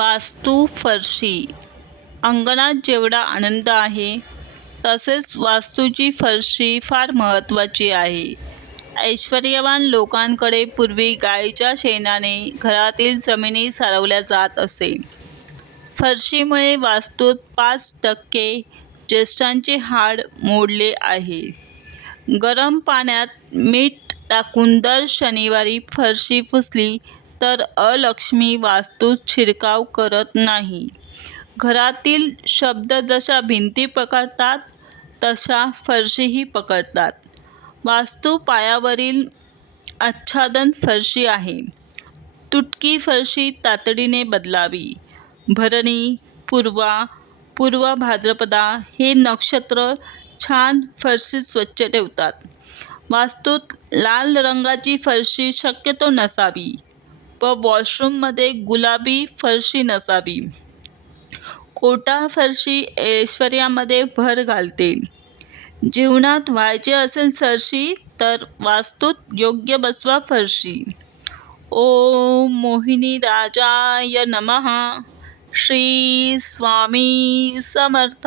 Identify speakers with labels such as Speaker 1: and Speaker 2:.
Speaker 1: वास्तू फरशी. अंगणात जेवढा आनंद आहे तसेच वास्तूची फरशी फार महत्त्वाची आहे. ऐश्वर्यवान लोकांकडे पूर्वी गाईच्या शेणाने घरातील जमिनी सारवल्या जात असे. फरशीमुळे वास्तूत पाच टक्के ज्येष्ठांचे हाड मोडले आहे. गरम पाण्यात मीठ टाकून दर शनिवारी फरशी पुसली तर अलक्ष्मी वास्तूत शिरकाव करत नाही. घरातील शब्द जशा भिंती पकडतात तशा फरशीही पकडतात. वास्तू पायावरील आच्छादन फरशी आहे. तुटकी फरशी तातडीने बदलावी. भरणी पूर्वा पूर्व भाद्रपदा हे नक्षत्र छान फरशी स्वच्छ ठेवतात. वास्तूत लाल रंगाची फरशी शक्यतो नसावी. व वॉशरूममध्ये गुलाबी फरशी नसावी. कोटा फरशी ऐश्वर्यामध्ये भर घालते. जीवनात व्हायचे असेल सरशी तर वास्तूत योग्य बसवा फरशी. ओम मोहिनी राजाय नमः. श्री स्वामी समर्थ.